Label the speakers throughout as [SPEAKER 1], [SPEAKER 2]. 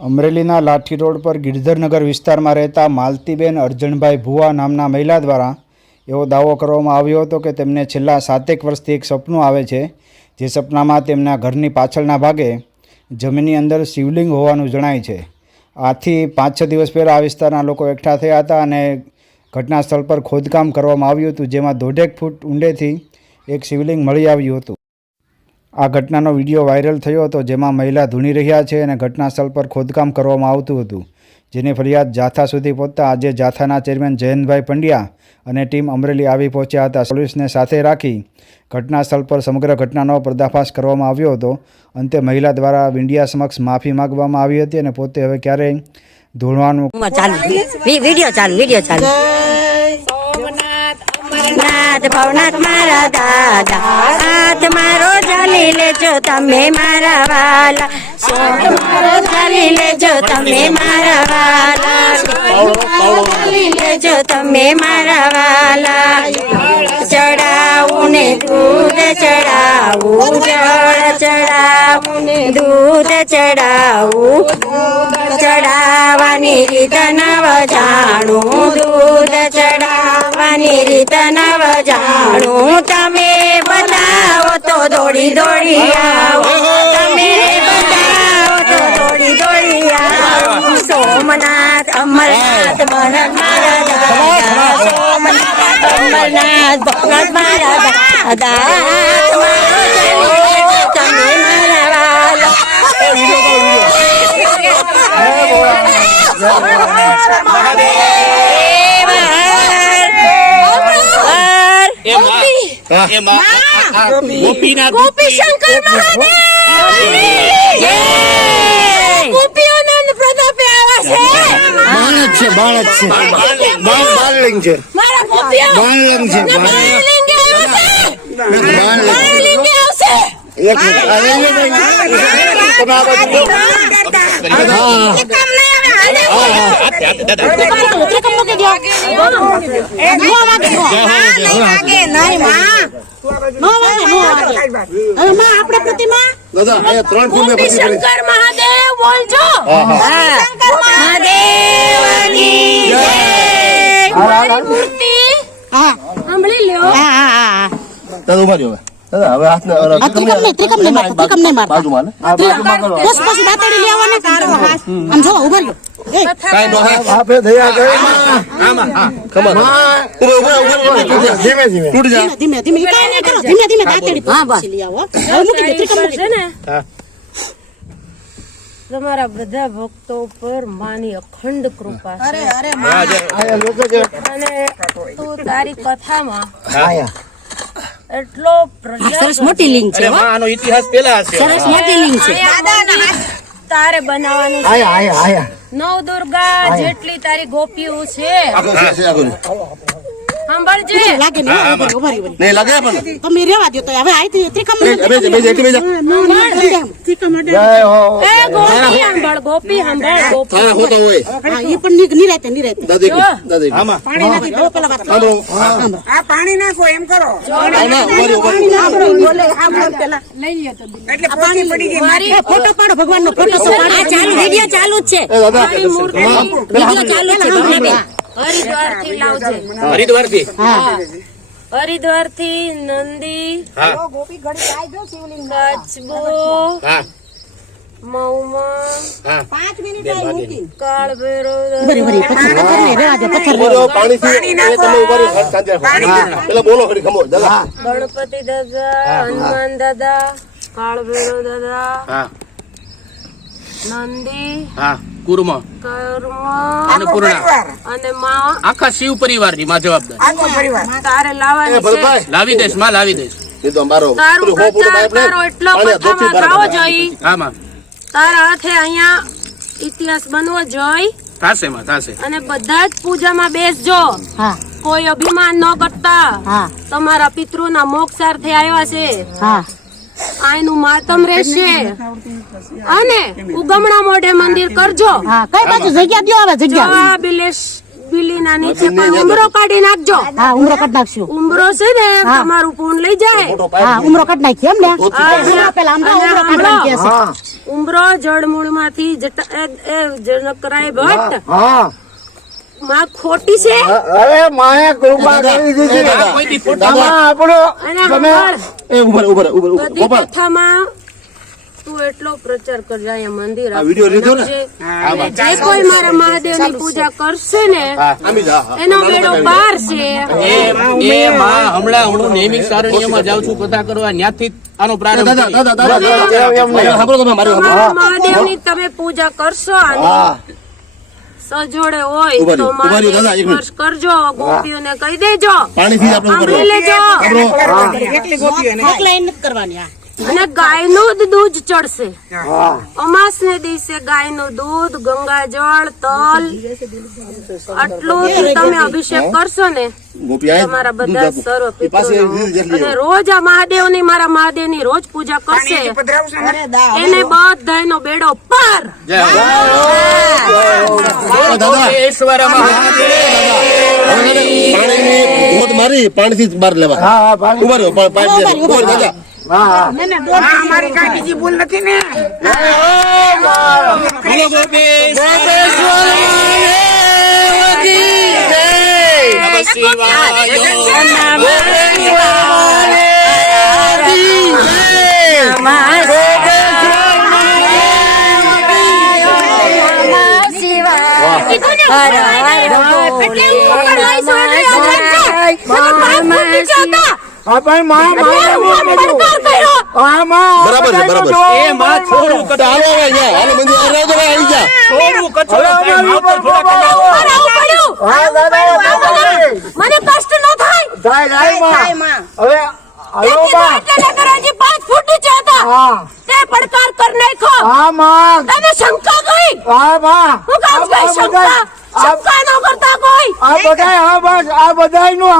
[SPEAKER 1] અમરેલીના લાઠી રોડ પર ગિરધરનગર વિસ્તારમાં રહેતા માલતીબેન અર્જણભાઈ ભુવા નામના મહિલા દ્વારા એવો દાવો કરવામાં આવ્યો હતો કે તેમને છેલ્લા સાતેક વર્ષથી એક સપનું આવે છે. જે સપનામાં તેમના ઘરની પાછળના ભાગે જમીનની અંદર શિવલિંગ હોવાનું જણાય છે. આથી પાંચ છ દિવસ પહેલાં આ વિસ્તારના લોકો એકઠા થયા હતા અને ઘટના સ્થળ પર ખોદકામ કરવામાં આવ્યું હતું, જેમાં દોઢેક ફૂટ ઊંડેથી એક શિવલિંગ મળી આવ્યું હતું. આ ઘટનાનો વીડિયો વાયરલ થયો હતો જેમાં મહિલા ધૂણી રહ્યા છે અને ઘટનાસ્થળ પર ખોદકામ કરવામાં આવતું હતું જેની ફરિયાદ જાથા સુધી પહોંચતા આજે જાથાના ચેરમેન જયંતભાઈ પંડ્યા અને ટીમ અમરેલી આવી પહોંચ્યા હતા. પોલીસને સાથે રાખી ઘટના સ્થળ પર સમગ્ર ઘટનાનો પર્દાફાશ કરવામાં આવ્યો હતો. અંતે મહિલા દ્વારા વિંડિયા સમક્ષ માફી માગવામાં આવી હતી અને પોતે હવે ક્યારેય ધૂણવાનું
[SPEAKER 2] ચાલુ વીડિયો ચાલુ વીડિયો ચાલુ. ભવનાથ મારા દાદા હાથ મારો ચાલી લેજો તમે મારા વાલા. ચાલી લેજો તમે મારા વાલા. લેજો તમે મારા વાલા. ચડાવું ને દૂધ ચડાવું, જળ ચડાવું ને દૂધ ચડાવું. ચડાવવાની રીત નવ જાણું, દૂધ ચડાવવાની રીત નવ જાણું. તમે દોડી દોડી આવો તમે બતાવો તો દોડી દોડી આવો સોમનાથ અમરનાથ ભરત મારા દાદા સોમનાથ અમરનાથ ભગત મારા દાદા મારો તમે મારા વાલા
[SPEAKER 3] ગોપીનાથ
[SPEAKER 2] ગોપી શંકર મહાદેવ! ગોપીઓનંદ પ્રતાપે આવ્યા છે!
[SPEAKER 4] બાળક છે બાળક છે. બાળ બાળલિંગ છે.
[SPEAKER 2] મારા ગોપીઓ
[SPEAKER 4] બાળલિંગ છે
[SPEAKER 2] બાળલિંગ. આવશે બાળલિંગે. આવશે!
[SPEAKER 4] એક મિનિટ. તમે આ બાજુ હા
[SPEAKER 2] માં માં આપણે પ્રતિમા
[SPEAKER 4] દાદા અહીંયા ત્રણ ફૂલ
[SPEAKER 2] ગોપી શંકર મહાદેવ બોલજો શંકર મહાદેવની જય મૂર્તિ હા. સાંભળી લ્યો
[SPEAKER 4] દાદા ઊભા રહ્યો હવે. દાદા હવે હાથને અરે,
[SPEAKER 5] ત્રિકમ નહીં, ત્રિકમ નહીં મારતા, ત્રિકમ નહીં મારતા.
[SPEAKER 4] બાજુમાં લે. આ બાજુમાં કરો.
[SPEAKER 5] બસ બસ દાંતરડી લેવાના કારો આમ જો ઊભા રહ્યો. એ.
[SPEAKER 4] નો આપે થયા ગઈ. ખબર. ઊભા, ઊભા, ઊભા, ઊભા. ધીમે ધીમે. તૂટી જા.
[SPEAKER 5] ધીમે ધીમે ઈ નહીં કરો. ધીમે ધીમે દાંતરડી પછી લઈ આવો. હવે મૂકી દો ત્રિકમ મૂકી દો.
[SPEAKER 6] તમારા બધા ભક્તો ઉપર માની અખંડ કૃપા છે.
[SPEAKER 4] આયા
[SPEAKER 6] અને તું તારી કથામાં
[SPEAKER 4] આયા
[SPEAKER 6] એટલો
[SPEAKER 5] સરસ મોટી લિંક છે
[SPEAKER 3] આનો ઇતિહાસ પેલા હશે
[SPEAKER 5] સરસ મોટી લિંક છે.
[SPEAKER 6] તારે બનાવવાનું છે.
[SPEAKER 4] આયા આયા આયા.
[SPEAKER 6] નવ દુર્ગા જેટલી તારી ગોપીઓ છે.
[SPEAKER 5] લાગે ને ઊભા રહ્યો, ઊભા રહ્યો.
[SPEAKER 4] નહીં લાગે પણ
[SPEAKER 5] તમે રેવા દો તો. હવે આઈથી ત્રિકમ
[SPEAKER 4] બે બે બે બે બે
[SPEAKER 5] ત્રિકમ અડે.
[SPEAKER 4] જય હો.
[SPEAKER 6] એ ગોપી સાંભળ ગોપી સાંભળ ગોપી
[SPEAKER 4] તારા હોતો હોય.
[SPEAKER 5] હા એ પણ ની- નિરાંતે નિરાંતે
[SPEAKER 4] દાદી દાદી. આમાં.
[SPEAKER 5] પાણી નાખી દો પેલા વાત
[SPEAKER 4] સાંભળો.
[SPEAKER 7] આ પાણી નાખો એમ કરો.
[SPEAKER 4] ના, ના, ઊભા રહ્યો, ઊભા રહ્યો.
[SPEAKER 7] એટલે પોચી પડી ગઈ
[SPEAKER 5] એ ફોટો પાડો ભગવાનનો ફોટો તો
[SPEAKER 2] આ ચાલુ વીડિયો ચાલુ જ છે.
[SPEAKER 4] એ દાદા
[SPEAKER 2] વીડિયો ચાલુ જ છે ભાવનાબેન.
[SPEAKER 6] હરિદ્વારથી લાવજે. હરિદ્વારથી હરિદ્વારથી નંદી કચબો
[SPEAKER 3] હા.
[SPEAKER 6] મૌમા કાળ
[SPEAKER 5] ભરી
[SPEAKER 4] બોલો ખમો દાદા
[SPEAKER 6] ગણપતિ દાદા હનુમાન દાદા કાળ દાદા નંદી
[SPEAKER 3] હા. કુર્મ.
[SPEAKER 6] અને માં.
[SPEAKER 3] આખા શિવ પરિવારની માં જવાબદાર.
[SPEAKER 7] આખો પરિવાર.
[SPEAKER 6] તારે લાવવાની છે.
[SPEAKER 3] લાવી દઈશમાં લાવી દઈશ.
[SPEAKER 4] એ તો મારો
[SPEAKER 6] તારું
[SPEAKER 4] પેલું હો ફૂટું
[SPEAKER 6] પ્રચાર
[SPEAKER 4] પાઇપ
[SPEAKER 6] કરો
[SPEAKER 4] નહીં.
[SPEAKER 6] એટલો
[SPEAKER 4] પાણી આ ધોતી
[SPEAKER 6] કથામાં
[SPEAKER 4] બહાર
[SPEAKER 6] થવો જોઈએ
[SPEAKER 3] હા માં.
[SPEAKER 6] તારા હાથે અહીંયા ઇતિહાસ બનવો જોઈએ
[SPEAKER 3] થાશે માં થાશે.
[SPEAKER 6] અને બધા જ પૂજામાં બેસજો.
[SPEAKER 5] હા.
[SPEAKER 6] કોઈ અભિમાન ન કરતા.
[SPEAKER 5] તમારા
[SPEAKER 6] તમારા પિતૃના મોક્ષાર્થે આવ્યા છે.
[SPEAKER 5] હા.
[SPEAKER 6] આનું માતમ રહેશે. અને ઉગમણા મોઢે મંદિર કરજો.
[SPEAKER 5] હા કઈ બાજુ? જગ્યા દો હવે જગ્યા.
[SPEAKER 6] બિલેશ બિલીના નીચે પણ ઉમરો કાઢી નાખજો.
[SPEAKER 5] હા ઉમરો કાઢી નાખશું.
[SPEAKER 6] ઉમરો છે ને તમારું પૂન લઈ જાય.
[SPEAKER 5] હા ઉમરો કાઢી નાખી એમ ને? પેલા આમ ઉમરો કાઢવાનું કહે છે
[SPEAKER 6] ઉમરો જળમૂળમાંથી જટા એ- એ જનકરાય ભટ્ટ.
[SPEAKER 4] હા.
[SPEAKER 6] માં ખોટી છે?
[SPEAKER 4] અરે માએ કૃપા કરી દીધી
[SPEAKER 3] આ કોઈ દી ફોટો
[SPEAKER 4] આમાં આપણો તમે એ ઉભર ઉભર ઉભર
[SPEAKER 6] બધી કથામાં તું એટલો પ્રચાર કરજે અહીંયા મંદિર
[SPEAKER 4] આ વિડિયો લીધો ને?
[SPEAKER 6] જે કોઈ મારા મહાદેવની પૂજા કરશે ને
[SPEAKER 4] આમી જા હા.
[SPEAKER 6] એનો બેડો પાર છે.
[SPEAKER 3] એ એ માં હમણાં હું નેમિક સારણીયમાં જાઉં છું કથા કરવા. ત્યાંથી આનો પ્રારંભ
[SPEAKER 4] દાદા દાદા દાદા તમે મારી
[SPEAKER 6] મહાદેવની તમે પૂજા કરશો અને
[SPEAKER 4] હા.
[SPEAKER 6] સજોડે હોય તો મહાદેવ સ્પર્શ કરજો ગોપીઓને કહી દેજો.
[SPEAKER 4] પાણીથી આપણે
[SPEAKER 6] લેજો.
[SPEAKER 5] એકલી ગોપીઓને? કરવાની આ
[SPEAKER 6] અને ગાયનું જ દૂધ ચડશે અમાસ ને દિવસે ગાયનું દૂધ ગંગાજળ તલ આટલું જ તમે અભિષેક કરશો ને
[SPEAKER 4] ગોપી
[SPEAKER 6] તમારા બધા સર્વ અને રોજ આ મહાદેવની મારા મહાદેવની રોજ પૂજા કરશે
[SPEAKER 7] એને બધા નો
[SPEAKER 6] બેડો પાર
[SPEAKER 4] મારી પાણી થી બહાર લેવા હા હા પાણી ઊભા રહ્યો પાણી દાદા
[SPEAKER 7] અમારી કઈ બીજી ભૂલ નથી ને
[SPEAKER 3] બોલો ગોપેશ્વર નમઃ
[SPEAKER 4] પણ માં
[SPEAKER 6] એટલે પડકાર કર્યો.
[SPEAKER 4] હા માં બરાબર છે. બરાબર
[SPEAKER 3] એ માં છોડું કચો.
[SPEAKER 4] હાલો હવે અહીંયા. હાલો મંદિર આ રહ્યો તો આવી જા
[SPEAKER 3] છોડું કચો. કાંઈ માવતર થોડા કચો.
[SPEAKER 6] આવું પડ્યું.
[SPEAKER 4] હા દાદા
[SPEAKER 6] મને કષ્ટ ન થાય.
[SPEAKER 4] જાય જાય માં. હવે હાલો માં
[SPEAKER 6] એટલે નકર ફૂટ નીચે હતા.
[SPEAKER 4] હા.
[SPEAKER 6] તે પડકાર કર નાખ્યો.
[SPEAKER 4] હા માં.
[SPEAKER 6] તને શંકા ગઈ
[SPEAKER 4] હા માં.
[SPEAKER 6] હું કામ ગઈ શંકા?
[SPEAKER 4] બધા-
[SPEAKER 6] શંકા ન કરતા કોઈ?
[SPEAKER 4] આ બધાય હા બસ. આ બધાયનું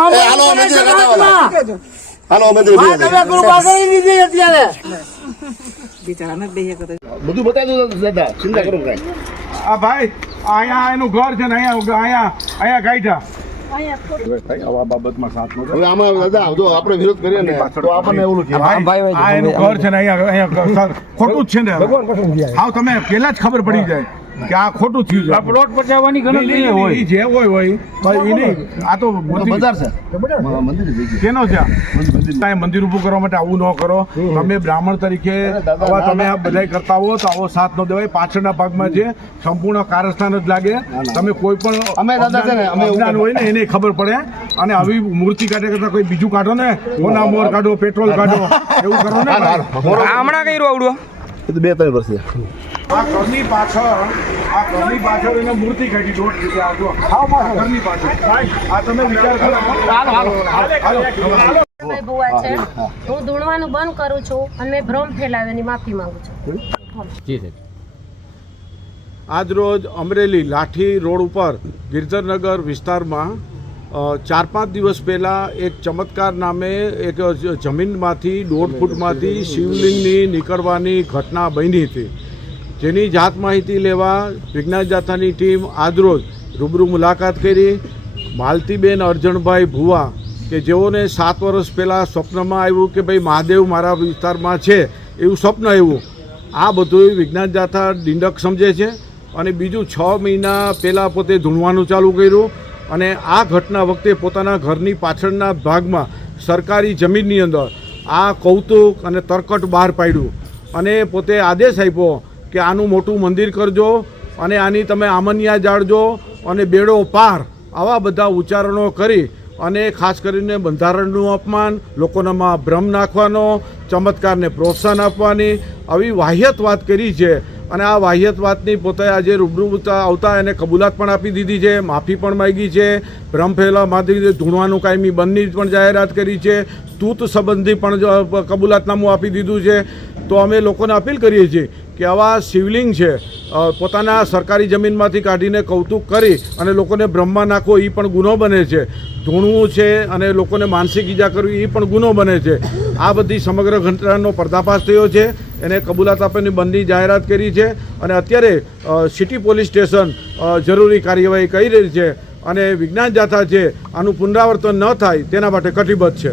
[SPEAKER 4] હાલો કરે બધું બતાવી દો દાદા ચિંતા કરો કઈ.
[SPEAKER 8] આ ભાઈ અહીંયા એનું ઘર છે ને અહીંયા અહીંયા અહીંયા ગાઈઠા આવા બાબતમાં સાથ નો
[SPEAKER 4] હવે આમાં દાદા જો આપણે વિરોધ કરીએ ને એવું કે
[SPEAKER 8] આ એનું ઘર છે ને અહીંયા અહીંયા ખોટું જ છે ને. હા તમે પેલા જ ખબર પડી જાય. કે આ ખોટું થયું છે. પ્લોટ પચાવવાની ગણતરી હોય. જે હોય હોય. પણ એ નહીં આ તો
[SPEAKER 4] બજાર છે.
[SPEAKER 8] કેનો છે? કાંઈ મંદિર ઊભું કરવા માટે આવું ન કરો. તમે બ્રાહ્મણ તરીકે તમે આ બધા કરતા હો તો આવો સાથ ન દેવાય. પાછળના ભાગમાં જે સંપૂર્ણ કારસ્થાન જ લાગે. તમે કોઈ પણ
[SPEAKER 4] અમે દાદા છે ને, અમે
[SPEAKER 8] હોય ને એને ખબર પડે. અને આવી મૂર્તિ કાઢે કરતા કોઈ બીજું કાઢો ને. ઓના મોર કાઢો પેટ્રોલ કાઢો. એવું કરો ને ભાઈ.
[SPEAKER 4] એ તો બે ત્રણ વર્ષથી
[SPEAKER 8] આ ઘરની પાછળ આ ઘરની પાછળ એને મૂર્તિ કાઢી દોઢ રીતે આવજો ઘરની પાછળ. આ તમે વિચાર કરો. હાલો હાલો. હાલો હાલો.
[SPEAKER 6] ભુવા છે. હું ધૂણવાનું બંધ કરું છું અને મેં ભ્રમ ફેલાવ્યો માફી માંગુ છું.
[SPEAKER 8] આજરોજ અમરેલી લાઠી રોડ ઉપર ગિરધરનગર વિસ્તારમાં ચાર પાંચ દિવસ પહેલાં એક ચમત્કાર નામે એક જમીનમાંથી દોઢ ફૂટમાંથી શિવલિંગની નીકળવાની ઘટના બની હતી. જેની જાત માહિતી લેવા વિજ્ઞાન જાથાની ટીમ આજરોજ રૂબરૂ મુલાકાત કરી. માલતીબેન અર્જણભાઈ ભુવા, કે જેઓને સાત વર્ષ પહેલાં સ્વપ્નમાં આવ્યું કે ભાઈ મહાદેવ મારા વિસ્તારમાં છે, એવું સ્વપ્ન આવ્યું. આ બધું વિજ્ઞાન જાથા ડિંડક સમજે છે. અને બીજું છ મહિના પહેલાં પોતે ધૂણવાનું ચાલુ કર્યું. અને આ ઘટના વખતે પોતાના ઘરની પાછળના ભાગમાં સરકારી જમીનની અંદર આ કૌતુક અને તરકટ બહાર પાડ્યું. અને પોતે આદેશ આપ્યો કે આનું મોટું મંદિર કરજો અને આની તમે આમનિયા જાળજો અને બેડો પાર આવા બધા ઉચ્ચારણો કરી અને ખાસ કરીને બંધારણનું અપમાન, લોકોનામાં ભ્રમ નાખવાનો, ચમત્કારને પ્રોત્સાહન આપવાની, આવી વાહિયત વાત કરી છે અને આ વાહ્યતવાદની પોતે આજે રૂબરૂ આવતા- એને કબૂલાત પણ આપી દીધી છે, માફી પણ માગી છે. ભ્રમ ફેલા માથી ધૂણવાનું કાયમી બંધની પણ જાહેરાત કરી છે. તૂત સંબંધી પણ કબૂલાતનામું આપી દીધું છે. તો અમે લોકોને અપીલ કરીએ છીએ કે આવા શિવલિંગ છે પોતાના સરકારી જમીનમાંથી કાઢીને કૌતુક કરી અને લોકોને ભ્રમમાં નાખવો એ પણ ગુનો બને છે. ધૂણવું છે અને લોકોને માનસિક ઈજા કરવી એ પણ ગુનો બને છે. આ બધી સમગ્ર ઘટનાનો પર્દાફાશ થયો છે. એને કબૂલાત આપવાની બંધની જાહેરાત કરી છે અને અત્યારે સિટી પોલીસ સ્ટેશન જરૂરી કાર્યવાહી કરી રહી છે અને વિજ્ઞાન જાથા છે, આનું પુનરાવર્તન ન થાય તેના માટે કટિબદ્ધ છે.